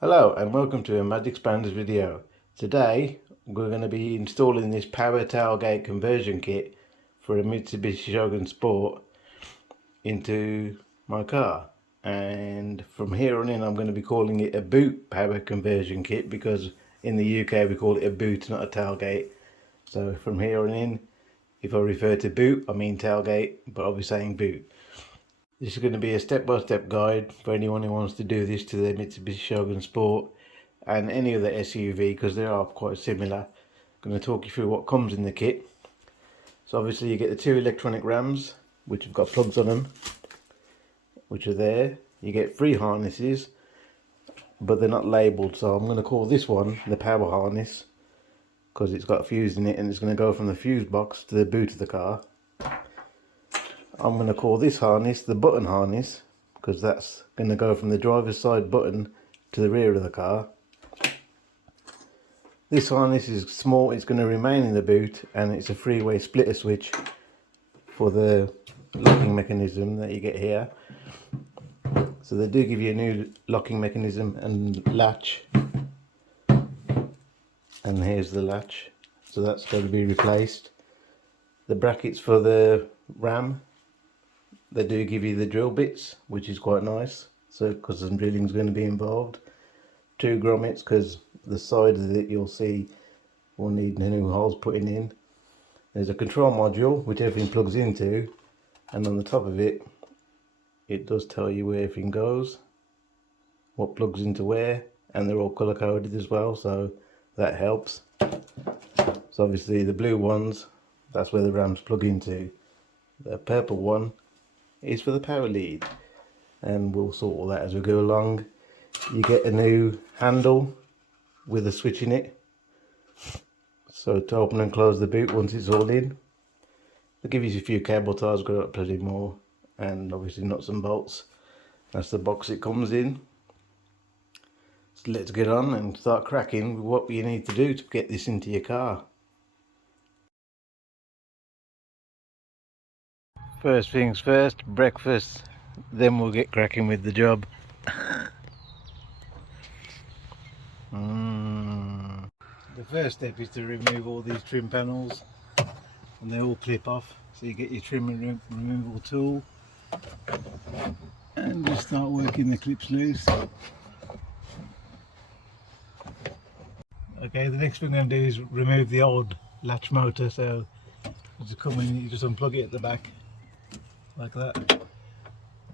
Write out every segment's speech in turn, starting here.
Hello and welcome to a Magic Spanners video. Today we're going to be installing this power tailgate conversion kit for a Mitsubishi Shogun Sport into my car, and from here on in I'm going to be calling it a boot power conversion kit because in the UK we call it a boot, not a tailgate. So from here on in, if I refer to boot I mean tailgate, but I'll be saying boot. This is going to be a step-by-step guide for anyone who wants to do this to their Mitsubishi Shogun Sport and any other SUV, because they are quite similar. I'm going to talk you through what comes in the kit. So obviously you get the two electronic rams, which have got plugs on them, which are there. You get 3 harnesses, but they're not labelled, so I'm going to call this one the power harness because it's got a fuse in it and it's going to go from the fuse box to the boot of the car. I'm going to call this harness the button harness because that's going to go from the driver's side button to the rear of the car. This harness is small, it's going to remain in the boot, and it's a 3-way splitter switch for the locking mechanism that you get here. So they do give you a new locking mechanism and latch, and here's the latch, so that's going to be replaced. The brackets for the ram, they do give you the drill bits, which is quite nice, so because some drilling is going to be involved. 2 grommets because the side of it you'll see will need new holes putting in. There's a control module which everything plugs into, and on the top of it, it does tell you where everything goes, what plugs into where, and they're all color coded as well, so that helps. So obviously the blue ones, that's where the rams plug into. The purple one is for the power lead, and we'll sort all that as we go along. You get a new handle with a switch in it, so to open and close the boot once it's all in. They'll give you a few cable ties, got plenty more, and obviously nuts and bolts. That's the box it comes in. So let's get on and start cracking with what you need to do to get this into your car. First things first, breakfast, then we'll get cracking with the job. The first step is to remove all these trim panels, and they all clip off, so you get your trim and removal tool and just start working the clips loose. Okay, the next thing I'm going to do is remove the old latch motor, so to come in you just unplug it at the back like that,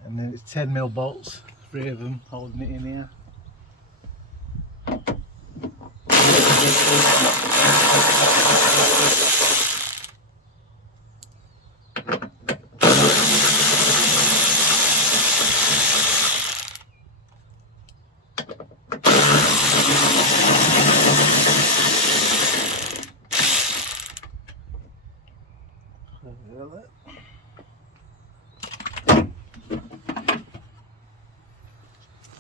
and then it's 10mm bolts, 3 of them holding it in here.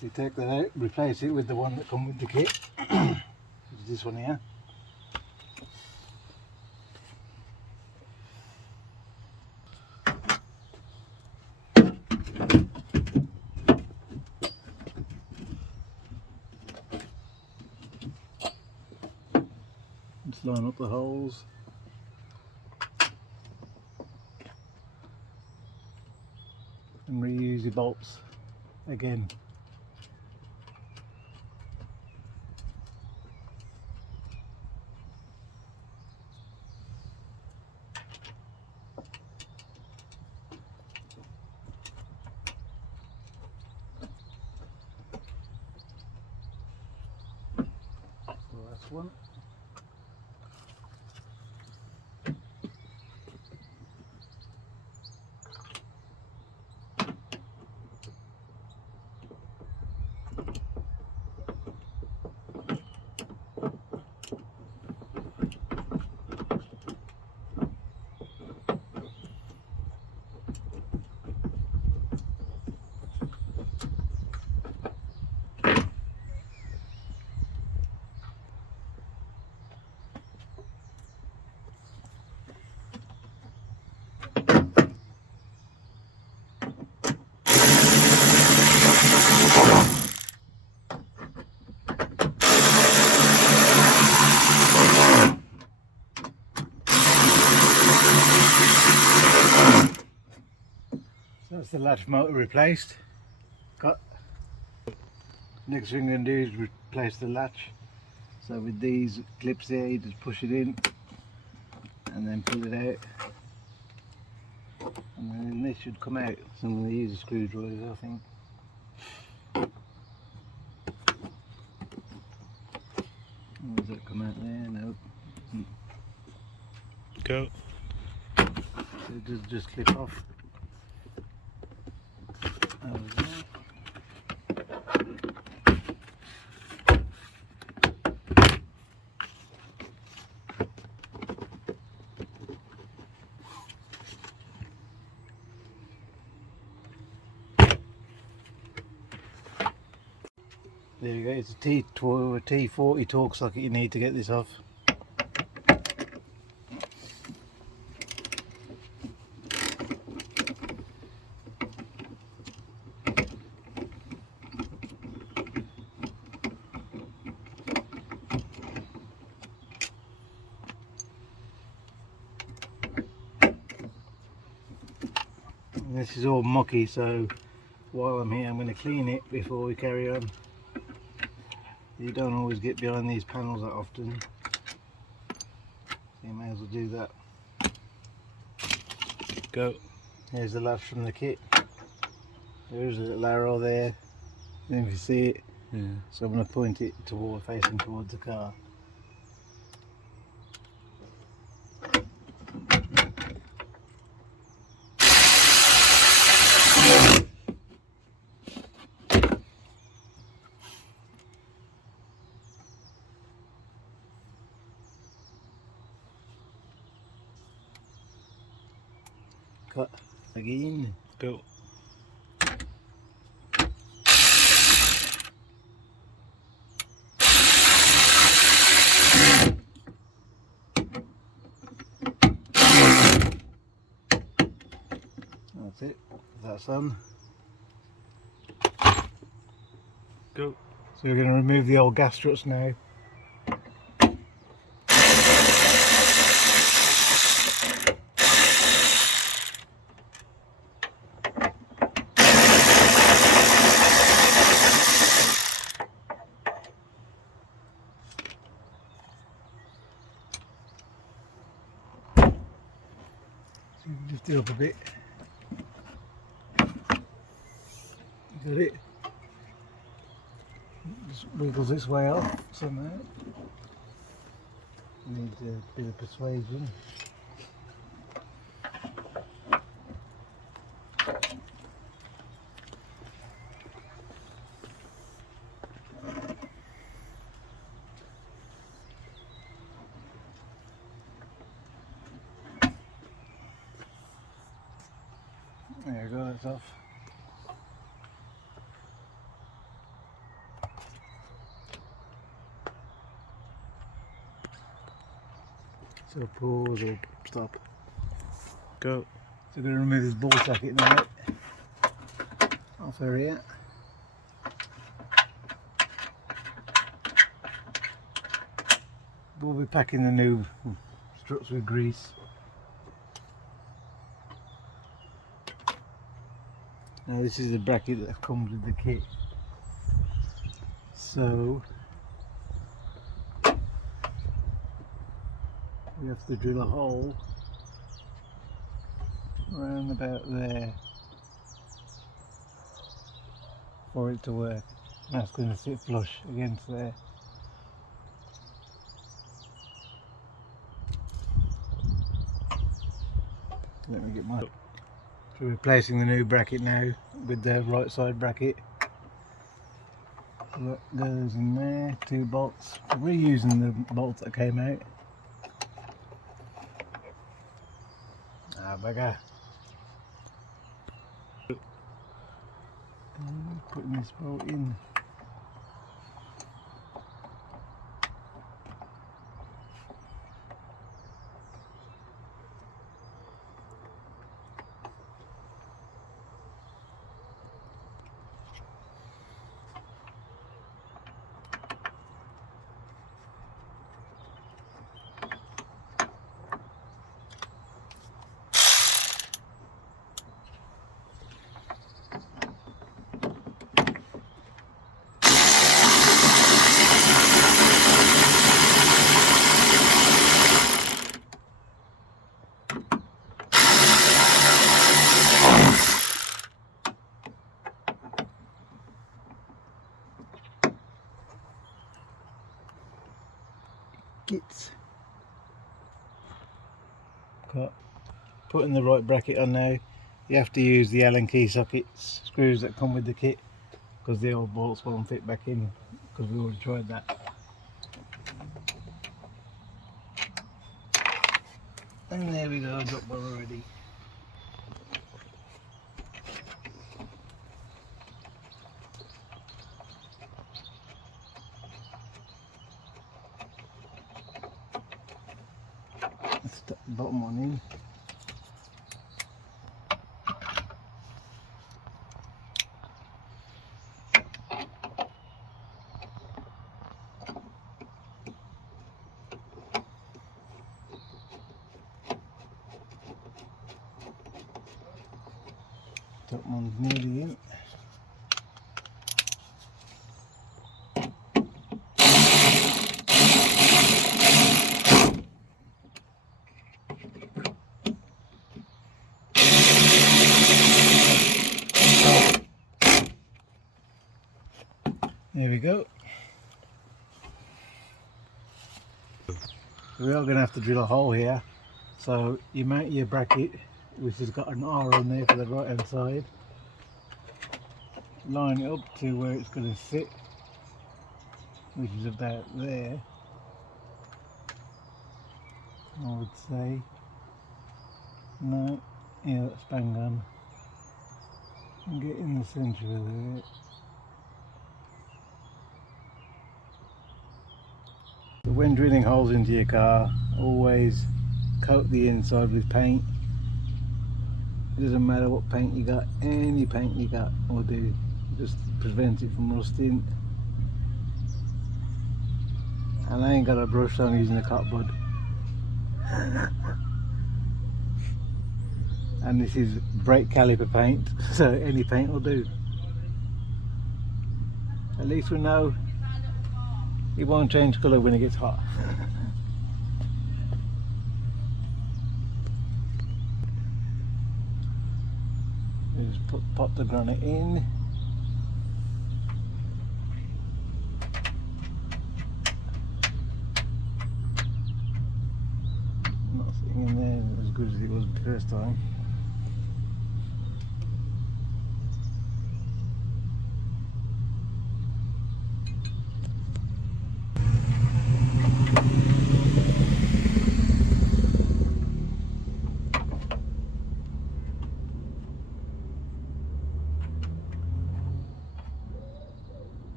So you take that out, replace it with the one that comes with the kit, which is this one here. Just line up the holes. And reuse your bolts again. So that's one. That's the latch motor replaced. Got. Next thing I'm going to do is replace the latch. So with these clips here, you just push it in and then pull it out, and then this should come out. So I'm going to use a screwdriver, I think. Oh, does that come out there? No. Go. So it does just clip off. Over there. There you go, it's a T12 or T40 torque socket you need to get this off. And this is all mucky, so while I'm here I'm going to clean it before we carry on. You don't always get behind these panels that often, so you may as well do that. Go. Here's the latch from the kit. There's a little arrow there, and if you see it, Yeah. so I'm going to point it facing towards the car. Cut again. Go. That's it. That's done. Go. So we're going to remove the old gas struts now. Lift it up a bit. Got it. Just wiggles its way off somehow. Needs a bit of persuasion. There you go, that's off. So pause or stop. Go. So I'm going to remove this ball socket now. Off area. We'll be packing the new struts with grease. Now this is the bracket that comes with the kit. So we have to drill a hole around about there for it to work. That's going to sit flush against there. Let me get my... So we're replacing the new bracket now with the right side bracket. So that goes in there, 2 bolts. We're reusing the bolts that came out. Ah, bugger. Putting this bolt in. brackets. Got putting the right bracket on now. You have to use the Allen key sockets, screws that come with the kit, because the old bolts won't fit back in, because we already tried that. And there we go, drop bar already. Let's tuck the bottom one in. Top one's nearly in. There we go. We are going to have to drill a hole here. So you mount your bracket, which has got an R on there for the right hand side. Line it up to where it's going to sit, which is about there, I would say. No, yeah, that's bang on. And get in the centre of it. But when drilling holes into your car, always coat the inside with paint. It doesn't matter what paint you got, any paint you got will do, just prevent it from rusting. And I ain't got a brush, so I'm using a cotton bud. And this is brake caliper paint, so any paint will do. At least we know it won't change colour when it gets hot. Just pop the granite in. Not sitting in there as good as it was the first time.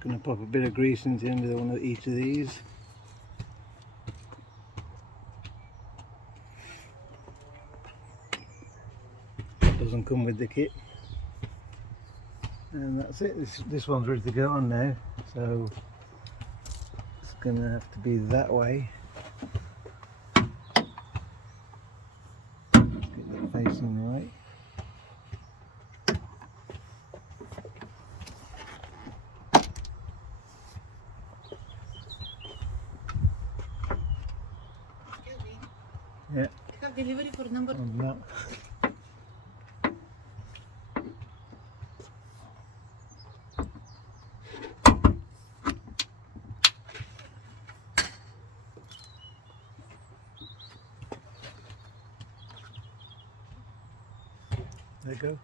Going to pop a bit of grease into the end of one of each of these. That doesn't come with the kit. And that's it, this one's ready to go on now, so it's going to have to be that way. Get it facing right. Yeah. I have delivery for number. No. There you go.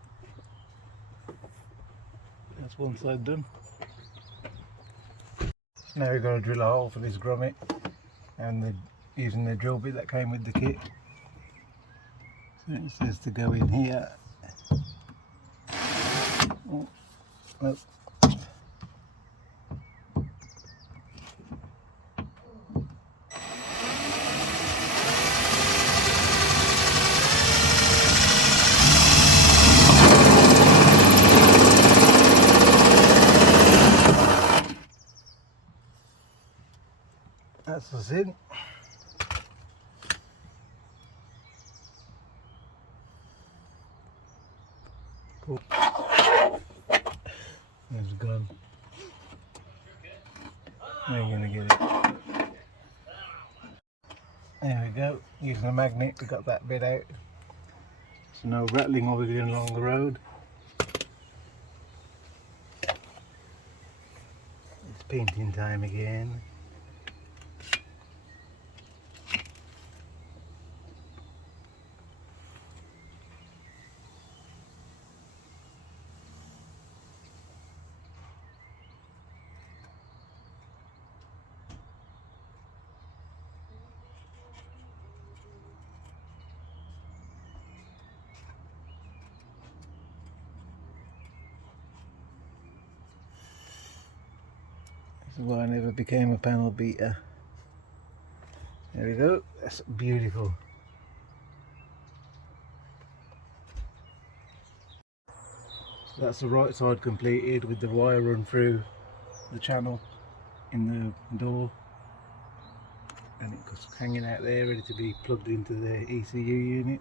That's one side done. So now we've got to drill a hole for this grommet, and using the drill bit that came with the kit. So it says to go in here. Oh, nope. That's us in. Cool. There's a gun. There we go. Using a magnet, we got that bit out. So no rattling while we're going along the road. It's painting time again. This is why I never became a panel beater. There we go. That's beautiful. So that's the right side completed with the wire run through the channel in the door, and it's hanging out there ready to be plugged into the ECU unit.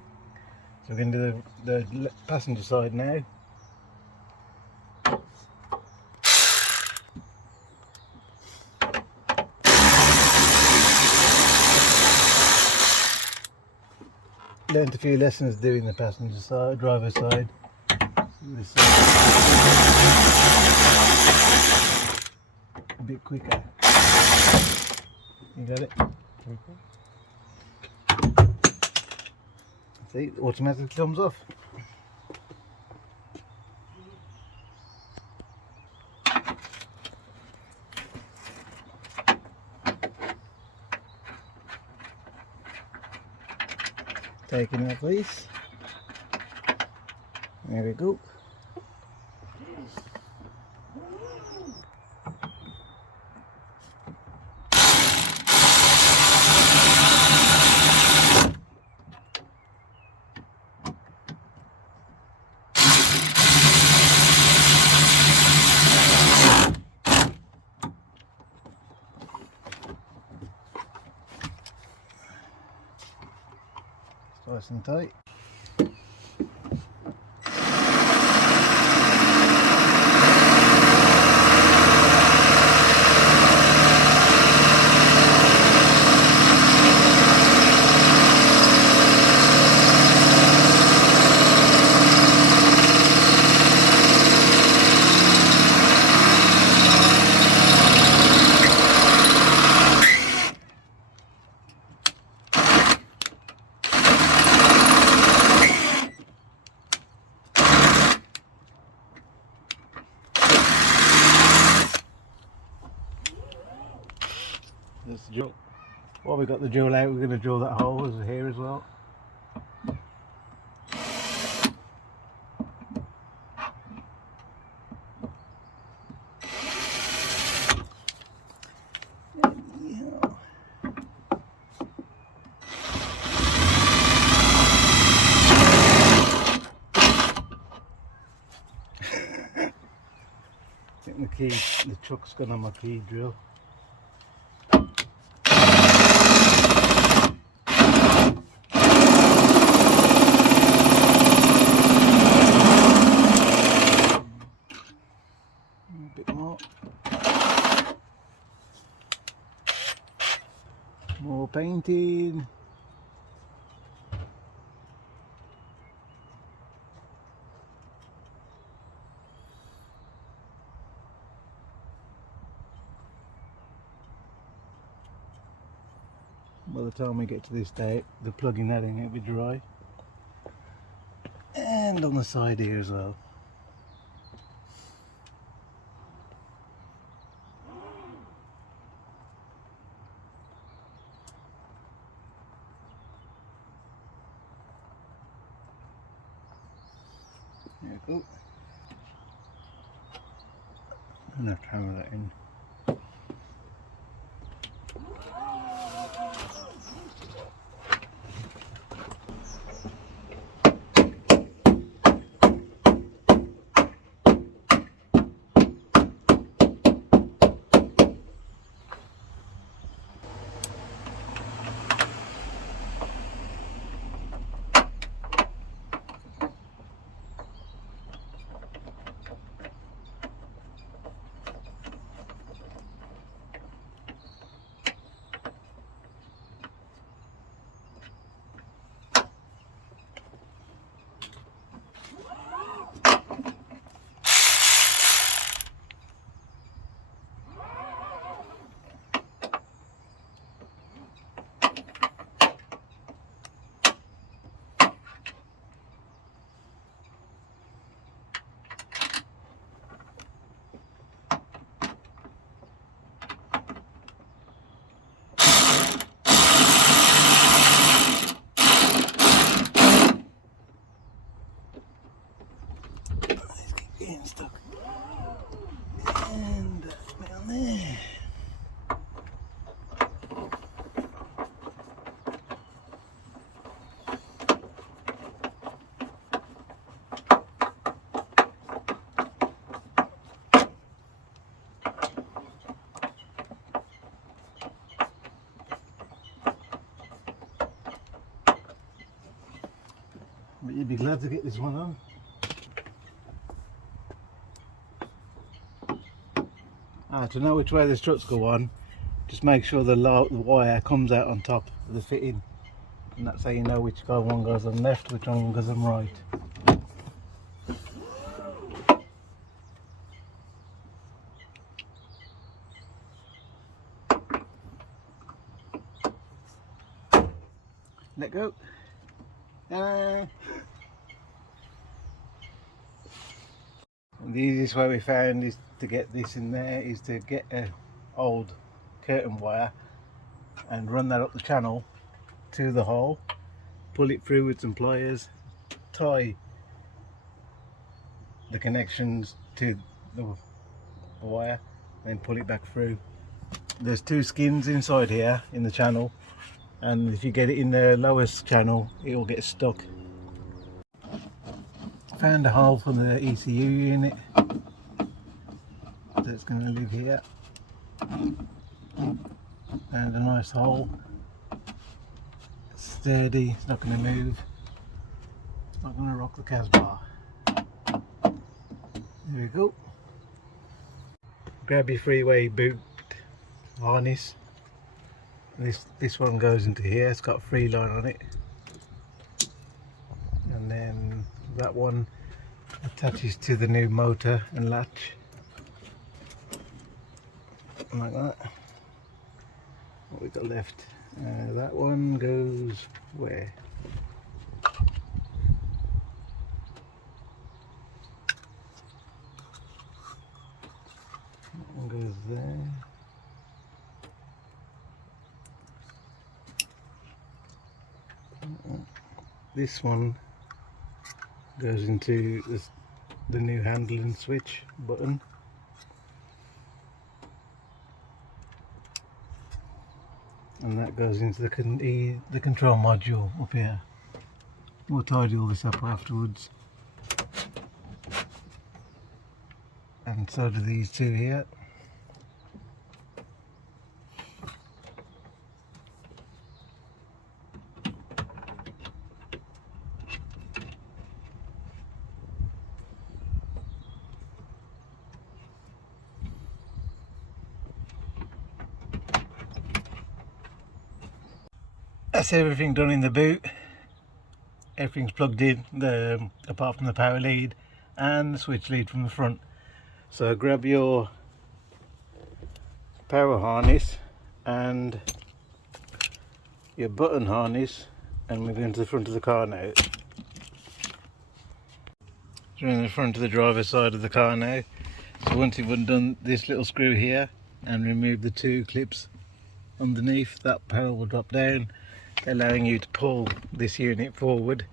So we're going to do the passenger side now. Learned a few lessons doing the passenger side, driver's side. This side a bit quicker. You got it? See, it automatically comes off. Taking off these. There we go. Nice and tight. That's the drill. While we got the drill out, we're going to drill that hole here as well. I think the chuck's gone on my key drill. A bit more. More painting. By the time we get to this day, the plugging that in, it'll be dry. And on the side here as well. There we go. I'm going to hammer that in. But you'd be glad to get this one on. To know which way the struts go on, just make sure the wire comes out on top of the fitting, and that's how you know which one goes on left, which one goes on right. Let go. The easiest way we found is to get this in there is to get a old curtain wire and run that up the channel to the hole, pull it through with some pliers, tie the connections to the wire, then pull it back through. There's two skins inside here in the channel, and if you get it in the lowest channel it will get stuck. Found a hole for the ECU unit that's going to live here, and a nice hole. It's sturdy, it's not going to move, it's not going to rock the Casbah. There we go. Grab your freeway boot harness. This one goes into here, it's got a free line on it, and then that one attaches to the new motor and latch like that. What we got left? That one goes where? That one goes there. This one goes into the new handle and switch button. And that goes into the control module up here. We'll tidy all this up afterwards. And so do these two here. That's everything done in the boot. Everything's plugged in, apart from the power lead and the switch lead from the front. So grab your power harness and your button harness, and we're going to the front of the car now. So we're in the front of the driver's side of the car now. So once you've undone this little screw here and remove the two clips underneath, that power will drop down, allowing you to pull this unit forward,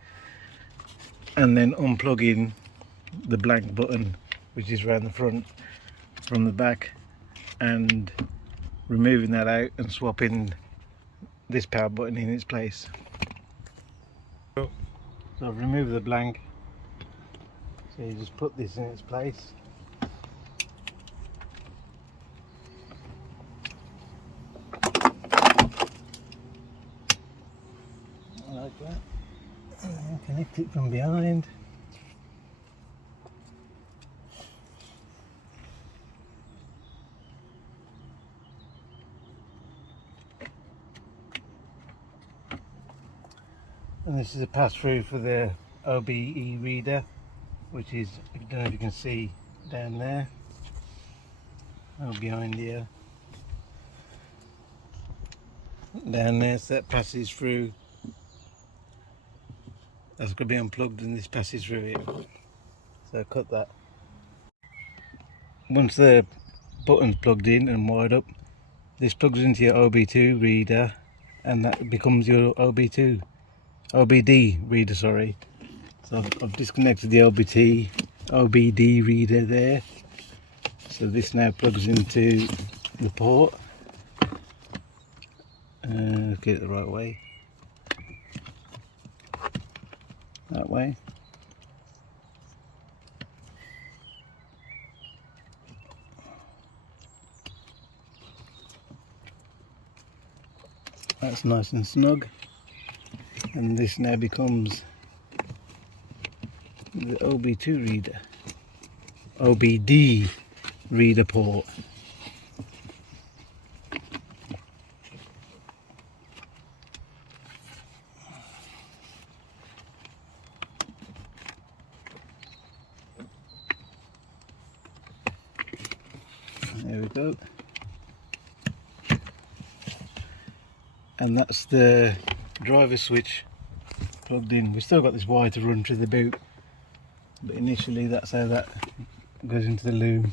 and then unplugging the blank button which is around the front from the back, and removing that out and swapping this power button in its place. So I've removed the blank, so you just put this in its place. Like that, and then connect it from behind. And this is a pass through for the OBE reader, which is, I don't know if you can see down there, or behind here, down there, so that passes through. That's going to be unplugged and this passes through it, so cut that. Once the button's plugged in and wired up, this plugs into your OB2 reader, and that becomes your OBD reader, sorry. So I've disconnected the OBD reader there, so this now plugs into the port. Get it the right way. That way. That's nice and snug, and this now becomes The OB2 reader. OBD reader port. There we go. And that's the driver switch plugged in. We've still got this wire to run to the boot, but initially that's how that goes into the loom.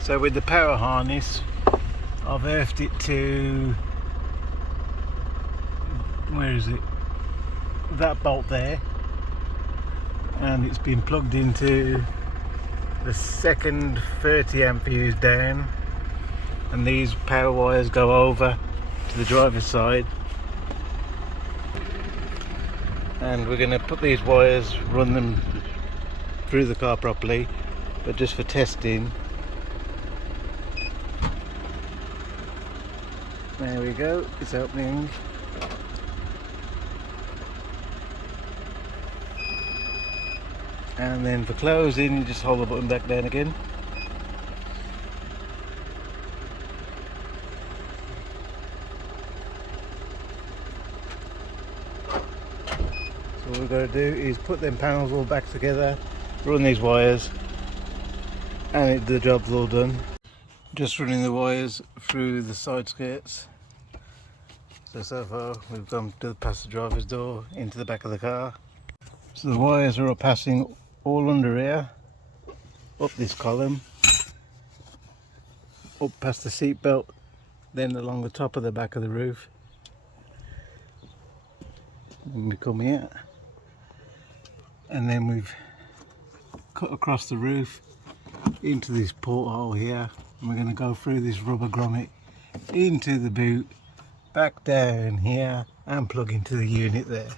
So with the power harness, I've earthed it to, where is it? That bolt there, and it's been plugged into the second 30 amp fuse down, and these power wires go over to the driver's side, and we're going to put these wires, run them through the car properly, but just for testing. There we go, it's opening. And then for closing, you just hold the button back down again. So what we're going to do is put them panels all back together, run these wires, and the job's all done. Just running the wires through the side skirts. So far we've gone past the driver's door into the back of the car. So the wires are all passing all under here, up this column, up past the seat belt, then along the top of the back of the roof. Then we come here, and then we've cut across the roof into this porthole here, and we're going to go through this rubber grommet into the boot, back down here, and plug into the unit there.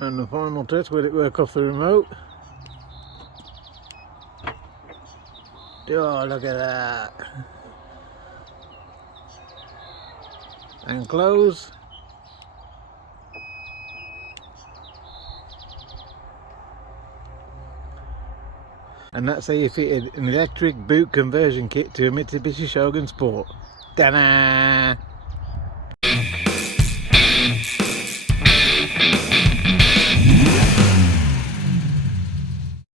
And the final test, will it work off the remote? Oh, look at that! And close. And that's how you fitted an electric boot conversion kit to a Mitsubishi Shogun Sport. Ta-da!